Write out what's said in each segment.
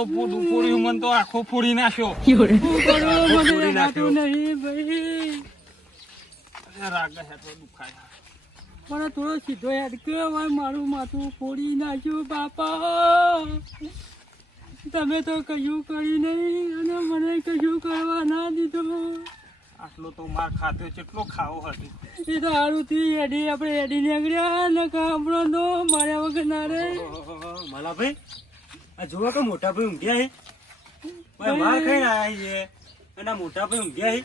તો ફોડ્યું મને તો આખો ફોડી નાખ્યો. શું ફોડી નાખ્યો. નહીં ભાઈ રાગ હેઠો દુખાય. મને થોડો સીધો યાદ કયો મારું માથું ફોડી નાખ્યું બાપા. તમે તો કયું કરી નહીં અને મને કશું કરવા ના દીધો. આટલો તો માર ખાધો કેટલો ખાવો હતો એ તો સારું થી એડી આપણે એડી નીકળ્યા ને કામડો તો માર્યા વગર ના રે માલા ભાઈ આ જોવા કે મોટા ભાઈ ઊંઘ્યા હે. ભાઈ માર ખાઈને આયા છે. અને મોટા ભાઈ ઊંઘ્યા હે.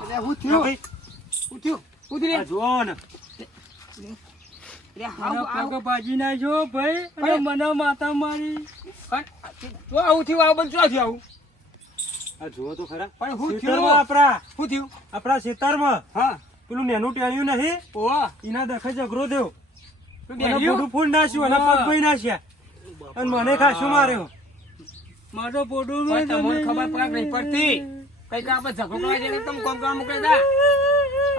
એટલે હું ના ભાઈ. હું થયું? હું થયું? જોવો ને. રે મને ભાઈ. અને માથા મારી. જો આવું થયું આ બધું શું થયું આ જોવો તો ખરા. પણ હું થયું? આપણા. શું થયું? આપણા ખેતરમાં હા. પેલું નેનું ટેણ્યું નહીં? ઓવા. એના દખે ઝઘરો થયો. તું મોઢું ફૂલ નાશ્યું અને પગ ભાઈ નાશ્યા અને મને ખાસું માર્યો. મારો પોડું તમને ખબર પડે નહીં પડતી? કંઈક આપણે ઝઘડો કરવા જઈએ તમે કોમ કરવા મોકલે તા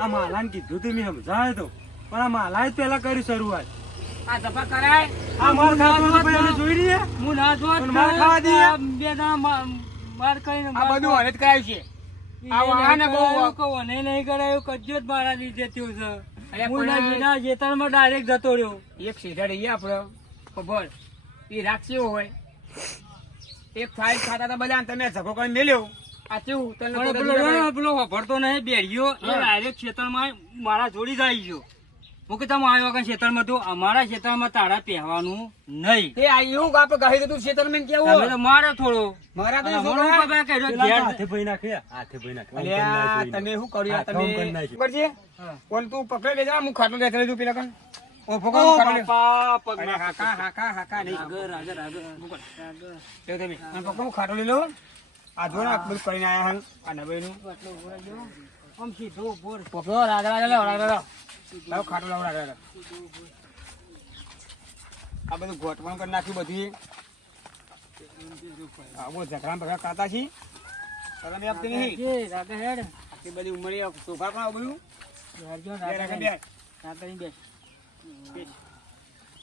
આ માલાને કીધું તું મેં સમજાવ્યો તો. પણ આ માલાએ જ પહેલા કરી શરૂઆત. આ કરાય. આ માર તો જોઈ રહીએ હું ના જોત માર ખાવા. બે માર કરીને આ બધું જ છે. આ વાહને બહુ- કોને નહીં કરાયું કજ્જો જ મારા લીધે થયું છે હું ના જીના જેતરમાં ડાયરેક્ટ જતો રહ્યો. એક સીધા રહીએ આપણે ખબર? એ રાખ કેવો હોય. એક થાય ખાતા હતા બધા તમે ઝઘડો કરીને મેલ્યો. આ કેવું? તને પેલો પેલો વાપરતો નહીં બેરિયો એ. ડાયરેક્ટ ખેતરમાં મારા જોડી જાય ગયો. હું કે તમે આવ્યો કે ખેતરમાં તું અમારા ખેતરમાં તારા પહેવાનું નહીં. તે આ એવું કે આપણે કહી દીધું શેતર મેં કેવું તમે તો મારે થોડો. મારા તો છોકરા- કર્યો ઘેર. હાથે ભઈ નાખે હાથે ભઈ નાખે. અલ્યા, તમે શું કર્યું? તમે હા. ઓલ તું પકડી લેજે હું ખાટલો લેતો લીધું પેલા કણ ઓ ભગવાન ખાટલો બાપા, પગ હાકા હાકા હાકા નહીં. આગળ આગળ આગળ આગળ. લેવો તમે અને પકડો ખાટલો લઈ લો આ જો ને બધું કરીને આયા હન આ નવેનું. આટલો ઊભો રહેજો. આમ સીધો ઊભો રહે. પકડો રાજા રાજા લેવો રાજા લાવો રાજા આ બધું ગોઠવણ કરી નાખ્યું બધી. આવો ઝઘડા બઘડા કાતા છી. તમે આપતી નહીં. રાધે હેડ. આટલી બધી ઉમરી સોફા પણ આ બધું. રાખે બે રાધે રાજા બે. રાધેની બેસ.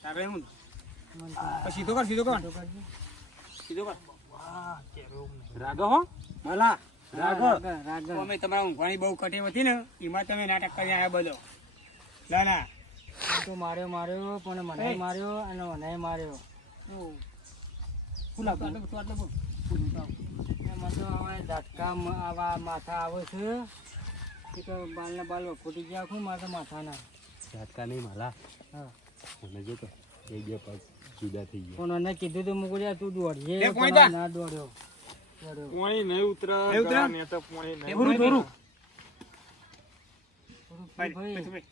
તારે હું? સીધો કર સીધો કર. સીધો કર. રાગો હો. માલા અમે તમારા ઊંઘવાની બહુ કટેવ હતી ને એમાં તમે નાટક કરી આવ્યા બધો ના ના. હું માર્યો માર્યો પણ મને માર્યો અને મને માર્યો. ફૂલ મને તો ઝટકા આવા માથા આવે છે. એ તો બાલના બાલ ફૂટી ગયા આખું મારે માથાના. ઝાટકા નહીં માલા. હા. મને જો તો એ બે પગ જુદા થઈ ગયા. પણ મને કીધું તો મુકડ્યા તું દોડજે ના દોડ્યો. પોણી નહીં ઉતરે ઉતરે? ગળાને તો પોણી નહીં. દોરું, દોરું. થોડુંક ભાઈ, ભાઈ પછી ભાઈ.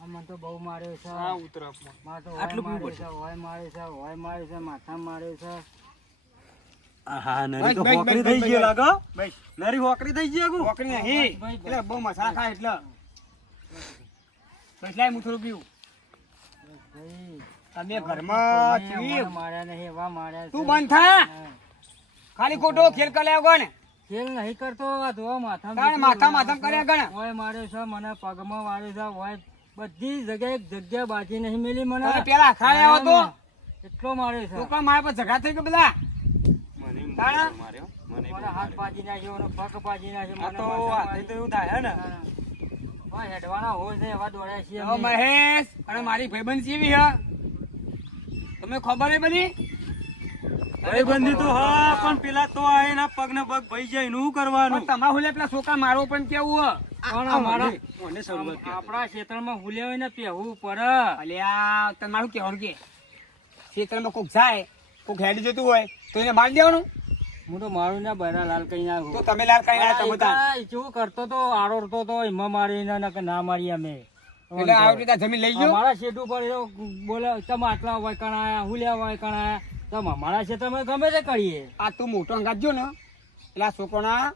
આ તો બહુ માર્યો છે. હા ઉતરે મારે તો આટલું પીવું માર્યો હોય માર્યો છે હોય માર્યો છે માથા માર્યો છે. હા નરી તો હોકરી થઈ ગઈ લાગો ભાઈ, નરી હોકરી થઈ ગઈ આગુ. વોકરી નહીં. એટલે બહુ મસાલા ખાય એટલે. બસ લાય હું થોડું પીવું. તમે ઘરમાં માર્યા નહીં એવા માર્યા તું બંધ થા. ખાલી ખોટો ખેલ કરે કોને ખેલ નહીં કરતો આ ધોવા માથા માથા માથા કર્યા ગણે. ઓય માર્યો છે મને પગમાં માર્યો છે ઓય બધી જગ્યાએ જગ્યા બાકી નહીં મેલી મને. પેલા અખાડે આવો તો? એટલો માર્યો છે. છોકરા મારા પર ઝઘડા થઈ ગયો બધા. મને તારા? માર્યો મને મારા હાથ પાજી નાખ્યો પગ પાજી નાખ્યો આ મને તો માથા હાથે તો એવું થાય હે ને? હેડવાના હોય છે એવા દોડ્યા છીએ મહેશ અને મારી ભાઈબંધ જીવી હ તમને ખબર હે બધી? ભાઈબંધી તો હા પણ પેલા તો આ એના પગ ને પગ ભઈ જાય એનું કરવાનું? પણ હુલે પેલા છોકરા મારો પણ કેવું હ પણ અમારા? મને શરૂઆત કરી. આપણા ક્ષેત્રમાં હુલ્યા હોય ને પહેવું પડે અલ્યા તમારું કેવાનું કે ખેતરમાં કોક જાય કોક હેડી જતું હોય તો એને મારી દેવાનું. હું તો મારું ના બરા લાલ કઈ નાખું. તો તમે લાલ કરીને આવ્યા તમે કેવું કરતો તો? આરોડતો તો એમાં મારીને ને ના મારી અમે. એટલે જમીન લઈ ગયો? મારા શેઠ ઉપર બોલે તમે આટલા હોય લેવા હુલ્યા હોય કણાયા તમે અમારા ક્ષેત્રમાં ગમે તે કરીએ. આ તું મોટો અંગાત જો ને એટલે આ છોકરાના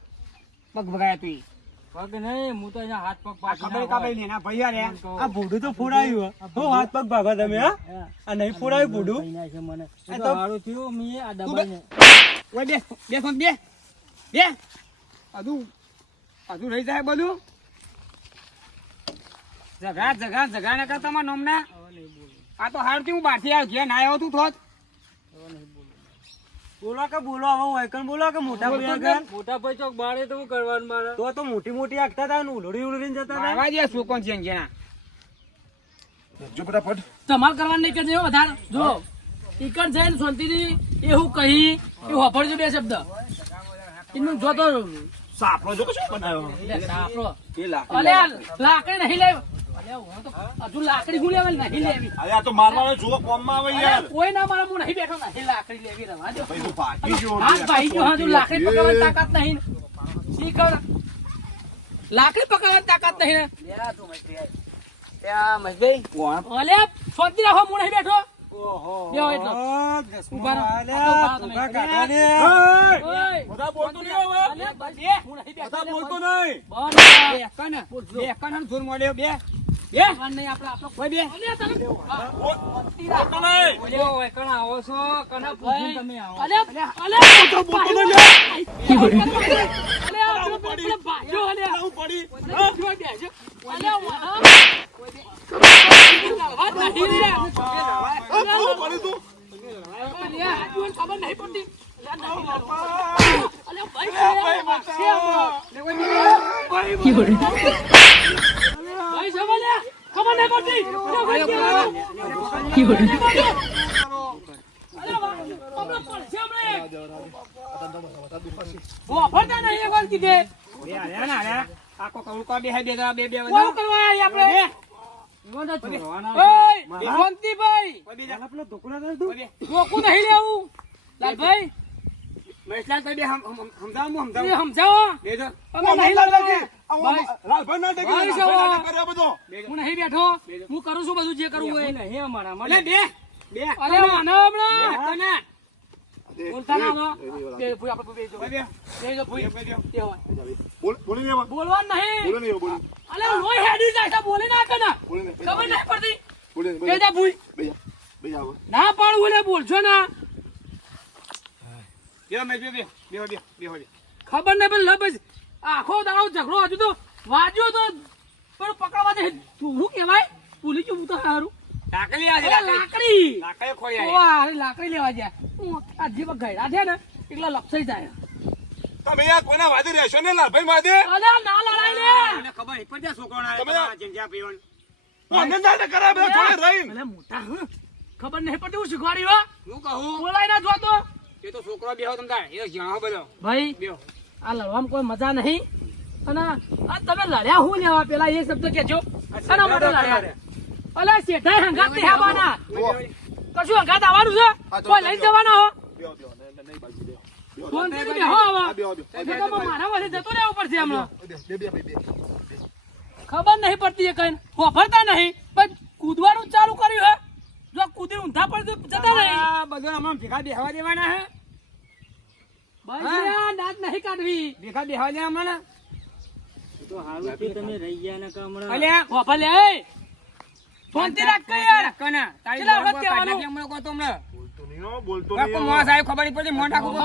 પગ ભગાયા તું. પગ નહીં હું તો એના હાથ પગ ખબર આ ભૂડું તો ફોડાયું હે. હાથ પગ ભાગો તમે હા. આ નહીં ફોડાયું ભૂડું? મને. તો- તો હારું થયું મેં આ દબાઈને. ઓય બે બે ફોન બે. બે. હજુ હજુ રહી જાય બધું. જગા જગા જગા ને કરતા તમારા નોમના. આ તો હારું થયું હું બાથી આવ્યો ઘેર ના આવ્યો તું થોત. બોલો. કે બોલો હવે વાયકણ બોલો કે મોટા ભાઈ આગળ? મોટા ભાઈ ચોક બાળે તો કરવાનું મારે? તો તો મોટી મોટી આગતા હતા ને ઉલડી ઉલડીને જતા હતા? આવા જે શું કોણ છે ઘેના જો ફટાફટ. તમારે કરવાનું નહીં કરજો વધારે. જો ઈકણ છે શાંતિથી એવું કહી એ બે શબ્દ. એનું જો તો સાપડો જો કશું બનાવ્યો? સાપડો. લાકડી નહીં લેવી તો હજુ લાકડી હું? લેવાની નહીં લેવી અરે આ તો મારવાનો જુઓ કોમમાં આવે યાર. કોઈ ના મારે હું નહીં બેઠો નહીં લાકડી લેવી રવા દો. ભાઈ તું ભાગી ગયો હાથ ભાઈ ગયો હજુ લાકડી પકડવાની તાકાત નહીં. શીખવ લાકડી પકડવાની તાકાત નહીં ને. અલે શાંતિ રાખો તો. હું નહીં બેઠો. બોલતો નહીં. બે. ખબર નહીં પડતી. ભાઈ લાલભાઈ, મહેશલાલ ભાઈ બે હમ- હમ- સમજાવો સમજાવું બે જો લાલભાઈ. ના ટેકી આ બધો હું નહીં બેઠો હું કરું છું બધું જે કરવું હોય નહીં અમારા મને બે બે અરે માનવ હમણાં કને બોલતા ના આવો. બે ભૂઈ આપણે ભૂઈ બેસજો. બે બેસજો ભૂઈ. બે બે બે હોય. બોલ બોલી નહીં બોલવાનું નહીં બોલે નહીં બોલે અલે લોહી હેડી જાય બોલી ના કે ના બોલે નહીં ખબર નહીં પડતી બોલે બે જા ભૂઈ ભૈયા ભૈયા આવો ના પાડવું એટલે બોલશો ના બે બે બે બે બે બે બે ખબર નહીં પણ લબજ આખો દાડો ઝઘડો હજુ તો વાજ્યો તો. પણ પકડવા દે. તું શું કહેવાય? ભૂલી ગયું તો સારું લાકડી આજે લાકડી. લાકડી. ખોઈ ઓ આવી. હારી લાકડી લેવા જાય હું આ જેવા ગયડા છે ને એટલા લપસાઈ જાય. તમે યાર કોના વાદે રહેશો ને લાલભાઈ વાદે? અલે ના લડાઈ લે મને ખબર તમે જંજા પીવાનું. મને ના રહીને. મોટા હં? ખબર નહીં પડતી હું શીખવાડી હો. હું કહું? બોલાય ના જોતો એ તો છોકરો બેહો તમ તારે. એ તો જાણો બધો. ભાઈ બેહો. આ લડવામાં કોઈ મજા નહીં. અને આ તમે લડ્યા હું લેવા? પેલા એ શબ્દ કેજો શાના માટે લડ્યા? અલે શેઠાઈ હંગાત નહીં આવવાના કશું હંગાત આવવાનું છે? કોઈ લઈ જવાના હો? બેહો હવે. તો મારા જતો રહેવું પડશે હમણાં. ખબર નહીં પડતી એ કઈ. વાપરતા નહીં. પણ કૂદવાનું ચાલુ કર્યું હે. જો કૂદી ઊંધા પડતું જતા આ બધું હમણાં ભેગા બેહવા દેવાના હે. દાંત નહીં કાઢવી. ભેગા બેહવા દેવા હમણાં? અલ્યા વાપર લે એ. શાંતિ રાખ કે યાર કને તારી વખત કહેવાનું? કાઢનાથી હમણાં કહો હમણાં. બોલતો નહીં બોલતો નહીં મોં સાહેબ ખબર નહીં મોં ઢાંકવું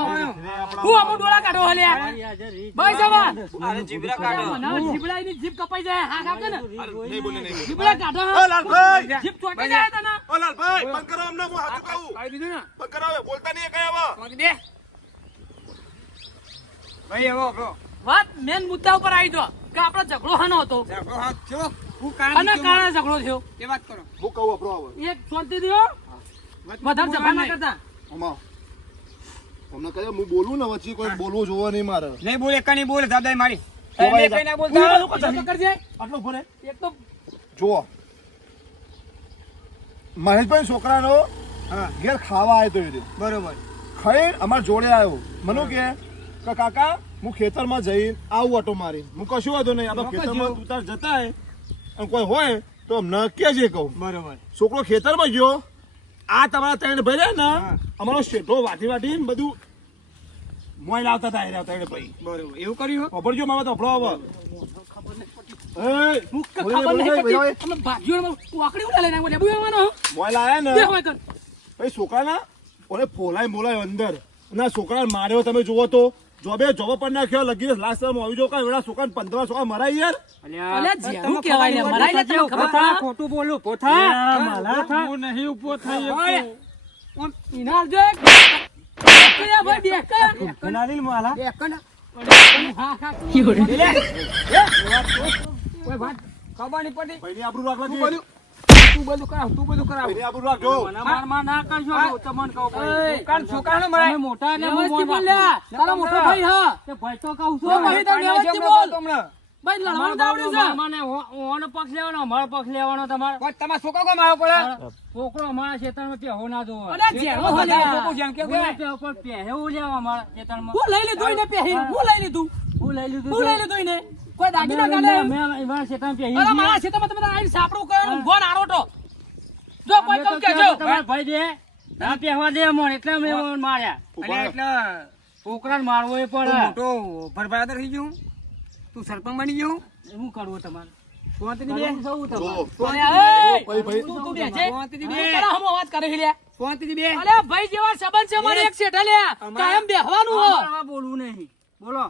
હું અમુક ડોળા કાઢો હલ્યા ભાઈ જવા. અરે જીભડા કાઢો. મને જીભડાની જીભ કપાઈ જાય હા કાકે ને. નહીં બોલે નહીં બોલે. કાઢો ઓ લાલભાઈ જીભ ચોટી જાય તને. ઓ લાલભાઈ બંધ કરો અમને હું હાચું કહું. કાઢી દીધું ને. બંધ કરો બોલતા નહીં કઈ હવે શાંતિ બે ભાઈ હવે આપણો વાત મેન મુદ્દા ઉપર આવી જો. કે આપણો ઝઘડો હાનો હતો. ઝઘડો હાથ થયો. હું કારણ અને કારણે ઝઘડો થયો. એ વાત કરો. હું કહું આપણો એક શાંતિ દિયો વધારે ઝઘડા ના કરતા. તમને કહ્યું હું બોલું ને વચ્ચે કોઈ બોલવું જોવા નહીં મારે. નહીં બોલે કની બોલે જવાબદારી મારી. હું જુઓ. મહેશભાઈ છોકરાનો હા. ઘેર ખાવા આવ્યો તો એ રહ્યો. બરોબર. ખાઈ અમાર જોડે આવ્યો મને કે કે કાકા હું ખેતરમાં જઈને આવું ઓટો મારી હું કશું વાંધો નહીં આપણે ખેતરમાં ઉતાર જતા અને કોઈ હોય તો અમને કેજે કહું. બરાબર. છોકરો ખેતરમાં ગયો આ તમારા ત્રણ ભાઈ રહ્યા ને અમારો શેઠો વાટી વાટી બધું મોય લાવતા હતા ત્રણ ભાઈ. બરોબર. એવું કર્યું ખબર જો મારા તો હવે લાયા ને ફોલાય મોલાય અંદર. ના છોકરા છોકરાને માર્યો તમે જુઓ તો. જોબે જોબો પર નાખ્યો લગી લાસ્ટ ટાઈમ આવી જો કાંઈ વેડા છોકરાને પંદર છોકરા મરાઈ યાર અલ્યા જેવું કહેવાય ને મરાઈ ને તમે ખબર પોથા ખોટું બોલું પોથા માલા હું નહીં ઊભો થઈ ઓય. શકતો. ઇનાલ જો એક. બેક યા ભાઈ, બેક. કનાલીલ માલા બે કણ. હા, હા. ઓય વાત ખબર નહીં પડી આબરૂ રાખલા બધું તું બધું કરાવ તું બધું કરાવ. એ આબુ રાખજો. માર માર ના કરજો તો તમને કહું ભાઈ. છોકરાને છોકરાને મરાય. તમે મોટા ને હું મોટા. તારો મોટો ભાઈ હા. તે ભાઈ તો કહું છું. ભાઈ તો વ્યવસ્થિત બોલ. ભાઈ લડવાનું તો છે. મને ઓનો પક્ષ લેવાનો અમારો પક્ષ લેવાનો તમારે. પણ તમારે છોકરો કોમ આવ્યો પડે? છોકરો અમારા ખેતરમાં પેહો ના જોવો. અરે જેનો હોલ્યા છોકરો જેમ કે હું પહેવો પણ પેહો લેવા અમારા ખેતરમાં હું લઈ લીધું એને પેહી. હું લઈ લીધું. હું લઈ લીધું હું. લઈ લીધું એને. કોઈ દાગીના અમે- અમે અમારા ખેતરમાં પહેરી અરે. મારા ખેતરમાં તમે આઈ સાપડું કરો ગોન આરોટો. જો કોઈ કમ કે જો ભાઈ દે ના પહેવા દે મોણ એટલે અમે માર્યા. અને એટલે છોકરાને મારવો એ તું પડે મોટો ભરભાદર થઈ ગયો. તું સરપંચ બની ગયું. હું કરવું તમારે? શાંતિથી બે કરવું સૌ તમારે. જો અરે, એ, ભાઈ ભાઈ તું તું બેસે. બે તું અવાજ કરે છે લ્યા. શાંતિથી બે અરે ભાઈ જેવા સંબંધ છે મારે એક શેઠા લ્યા કાયમ બેહવાનું હો. અમારે આમાં બોલવું નહીં. બોલો.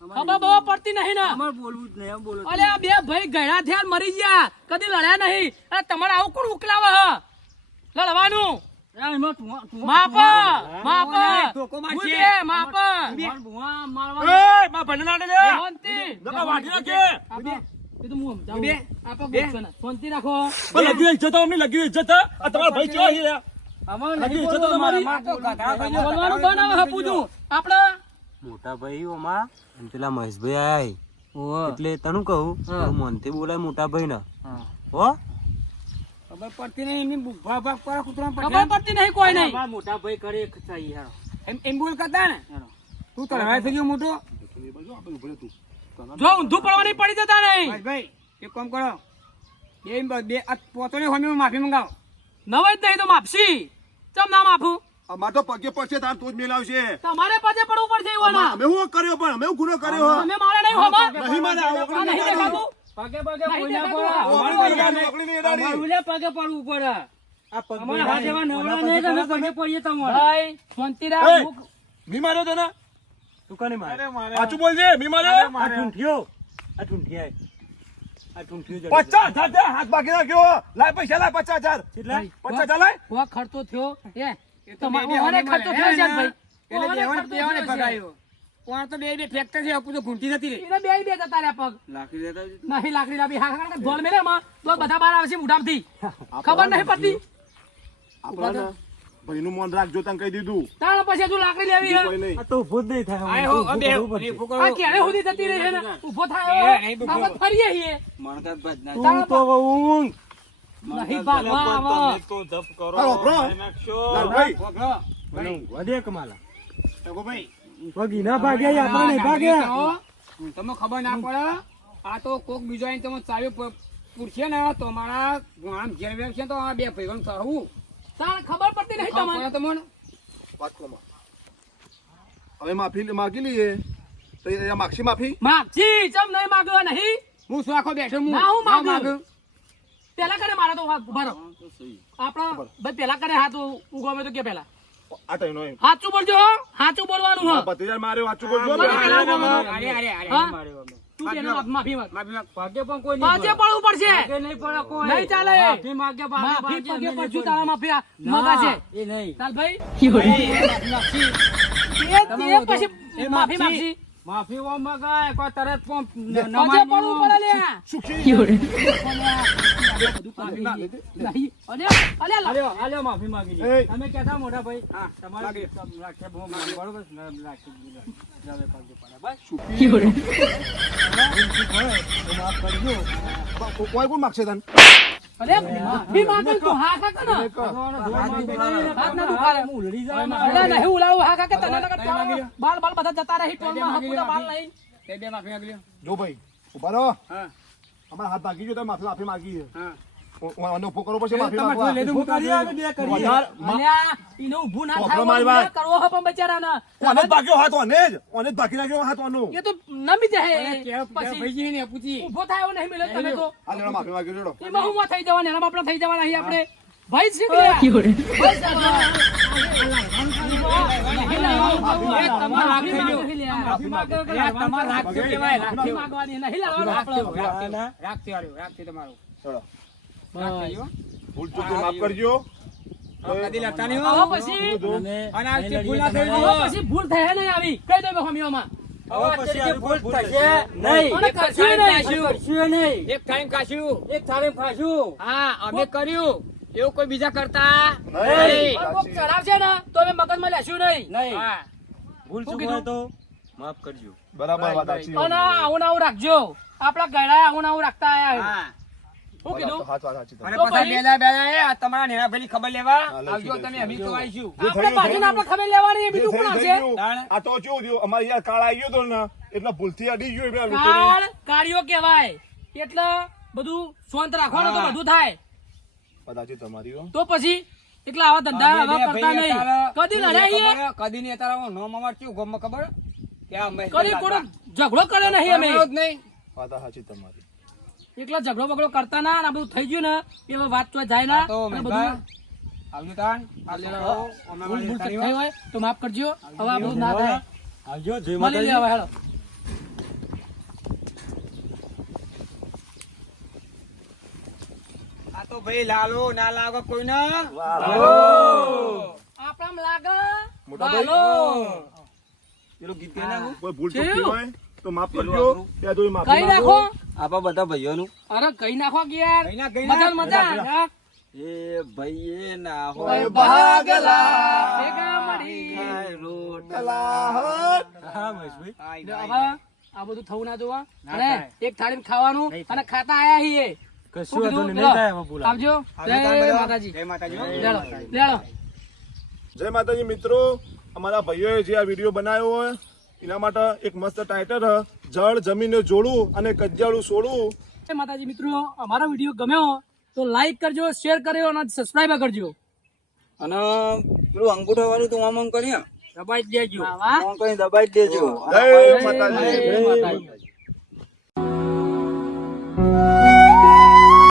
ખબર બવા પડતી નહીં ને. અમારે બોલવું જ નહીં બોલો અલે આ બે ભાઈ ગયડા થયા મરી ગયા. કદી લડ્યા નહીં. અરે તમારે આવું કોણ ઉકલાવે હ? લડવાનું. આ એમાં તું- તું- માપ તું- માપ ધોકો મારશે. હું. બે માપ અમારે ભૂવા મારવાનું. શાંતિ. નકા વાઢી નાખે આપે એ તો હું સમજાવું. બે. આપે બે. બોલશો ને. શાંતિ રાખો. પણ લગી ઇજ્જત અમને લગી ઇજ્જત આ તમારા ભાઈ કેવા છે? યાર? મોટા ભાઈ ઓમાં અને પેલા મહેશભાઈ આયા એટલે તને કહું મનથી બોલાય મોટા ભાઈ ને હો? ખબર પડતી નહીં એમની ભૂખા ભાગ પર કૂતરા ખબર પડતી નહીં કોઈ નહીં. મોટા ભાઈ કરે એક સહી એમ એમ બોલ કરતા ને. તું તો લડાઈ થઈ ગયો મોટો? જો ઊંધું પડવાની પડી જતા નહીં. ભાઈ ભાઈ એક કામ કરો. બે બે આ પોતો ને હોમી માફી મંગાવો. નવાઈ જ નહીં તો માપસી ચમ ના માફું અમાર તો પગે પડશે તાર તું જ મેલાવશે. તમારે પગે પડવું પડશે એવાના અમે હું કર્યો પણ? અમે ગુનો કર્યો અમે મારે નહીં હોમાં નહીં મારે આ આ નહીં દેખાતું પગે પગે કોઈને. આ એડાડી. અમારું પગે પડવું પડે. અમારા હાથ એવા નવરા નહીં તમે પગે પડીએ તમારે. ભાઈ એ! મી માર્યો તને? તું કને માર સાચું બોલજે મી માર્યો? આ ઠુંઠિયો આ ઠૂંઠિયા આ. પચાસ હજાર હાથ બાકી રાખ્યો લાય પૈસા લાય પચાસ હજાર. પચાસ હજાર લાય? ખર્ચો થયો. એ ખબર નહીં પડતી. ભાઈનું મન રાખજો તને કહી દીધું. તાણ પછી તું લાકડી લેવી આ તો ઊભો જ નહીં થાય આય હો અબે આ ક્યારે સુધી જતી રહી છે ને? ઊભો થાય નહીં હવે. ઊભો. આપણે ફરીએ છીએ. મણકા ભજ તું તો ઊંઘ. નહીં ભાગવા આવો. તો જપ કરો હાલો, બ્રો. મારી નાખશો. લાલભાઈ, ભગો મને ઊંઘવા દે કમાલા. ભગો ભાઈ. પગી ના ભાગ્યા આપણે ભાગ્યા તમે ખબર ના પડે આ તો કોક બીજો આઈને તમે ચાવી પૂછશે ને તો મારા આમ ઘેર છે તો આ બે ભાઈઓ થવું. તાણ ખબર પડતી નહીં તમને? તમને. હવે માફી માગી લઈએ. તો એ માગશી માફી? માગશી ચમ નહીં માગવા નહીં? હું શું આખો બેઠો હું ના, હું માગું. પેલા કરે મારા તો ઊભા આપણા ભાઈ પેલા કરે હાથ ઉગો તો કે પેલા. હાચું સાચું બોલજો હાચું બોલવાનું હા. ભત્રીજા માર્યો હાચું બોલજો. અરે અરે અરે માર્યો અમે. તું બેનો માફ- માફી માંગ માફી માંગ. પગે પણ કોઈ નહીં પાછે પડે. પડવું પડશે. પગે નહીં પડે કોઈ. નહીં ચાલે. માફી માંગે, માફી માફી માંગે, પગે અમે પડશું નહીં તારા માફી આ ના, મગાશે એ નહીં. ચાલ ભાઈ. એ તે પછી માફી માંગશી. માફી ઓ મગાય કોઈ તરત સુખી માફી માંગી લી. તમે કહેતા મોટા ભાઈ તમારે રાખે બહુ બરોબર રાખી. જાવે બસ. કોઈ કોણ માગશે તને અરે, માફી માંગે તું હા ખા ના? હાથ ના દુખાડે. ઉલડી જાય અરે, નહીં ઉલાળું હા ખા તને લ્યો. બાલ બાલ બધા જતા રહી ટોળમાં માંગી હપુના બાલ માફી. તે બે માફી માંગી લ્યો. જો ભાઈ ઊભા રહો હા અમારા હાથ ભાગી ગયો તો માફી માફી માગી છે હા હું- હું આને ઊભો કરવો પડશે માફી માંગવા લીધું ઊભું કરીએ હવે બે કરીએ અલ્યા, ઈને ઊભું ના થાય મારી એવું વાત. ના કરવો હે પણ બચારાને. ઓને ભાગ્યો હાથ ઓને જ ઓને ભાગી નાખ્યો હાથ ઓનો એ તો નમી જાય પછી ભાઈજી ને પૂછી થાય નહીં તમે તો માફી એમાં હું થઈ જવાના એનામાં આપણે થઈ જવાના અહીં આપણે ભાઈ શીખ લે. ભાઈ ભૂલ ચૂકી માફ કરજો કદી લડતા નહીં હો. પછી આવી આવી નહીં એક ટાઈમ ખાશું એક ટાઈમ ખાશું હા, અમે કર્યું એવું કોઈ બીજા કરતા? નહીં. ચડાવશે ને તો અમે મગજમાં લેશું નહીં. નહીં. ભૂલ શું ચૂક કીધું? હોય તો માફ કરજો. બરાબર વાત સાચી અને આવું આવું રાખજો. આપડા ગળા આવું આવું રાખતા આયા હા. કીધું? હાથ વાત સાચી અને પછી પછી? બેલા બેલા તમારા નેના ભાઈની ખબર લેવા? આવજો તમે અમે તો આવીશું. આપણે પાછું આપણે ખબર લેવાની બીજું કોણ. આ તો થયું? અમારે યાર કાળ આવી ગયો તો ને એટલે ભૂલથી અડી ગયો. કાળ કાર્યો કહેવાય. એટલે બધું શાંત રાખવાનું તો બધું થાય. સાચી તમારી તો પછી એટલે આવા ધંધા આવા કરતા નહીં. કદી હે? કદી નહીં તારા હું નોમ અમાર ચેવું ગોમમાં ખબર? કદી કોણ ઝઘડો કરે નહીં અમે. જ નહીં. વાત સાચી તમારી. એકલા ઝઘડો બગડો કરતા ના આ બધું થઈ ગયું ને એ વાત તો જાય ના. અને બધું આવજો તાન આવજો અમે ભૂલ ભૂલ થઈ હોય તો માફ કરજો. હવે આ બધું ના થાય. આવજો જય મળી માતાજી લે હવે હેડો આ તો ભાઈ લાલો ના લાગો કોઈને? આપણામ લાગે? મોટા ભાઈ. પેલું ગીત કહી નાખું કોઈ ભૂલ? ચૂકી હોય તો માફ કરજો. ત્યાં સુધી માફ કઈ નાખો. આપા બધા ભાઈઓનું. અરે કઈ નાખો કે યાર કઈ ના, કઈ મજા. મજા એ ભાઈએ ના હોય ભાગલા. ભેગા મળી. કલાહટ. હા મહેશભાઈ. આય, હવે આ બધું થવું ના જોવા. અને. એક થાળીમાં ખાવાનું અને ખાતા આયા છીએ. કશું વાંધો નહીં નહીં થાય હવે ભૂલ આવજો. જય માતાજી. જય માતાજી. લેડો લેડો જય માતાજી. મિત્રો. અમારા ભાઈઓએ જે આ વીડિયો બનાવ્યો હોય એના માટે એક મસ્ત ટાઇટલ જળ જમીને જોડું અને કજ્જાળું સોડું. જય માતાજી મિત્રો. અમારો વીડિયો ગમ્યો તો લાઈક કરજો શેર કરજો અને સબસ્ક્રાઇબ કરજો. અને પેલું અંગૂઠો વાળું તું આમ આમ કરી દબાઈ જ દેજો. દબાઈ જ દેજો. જય માતાજી.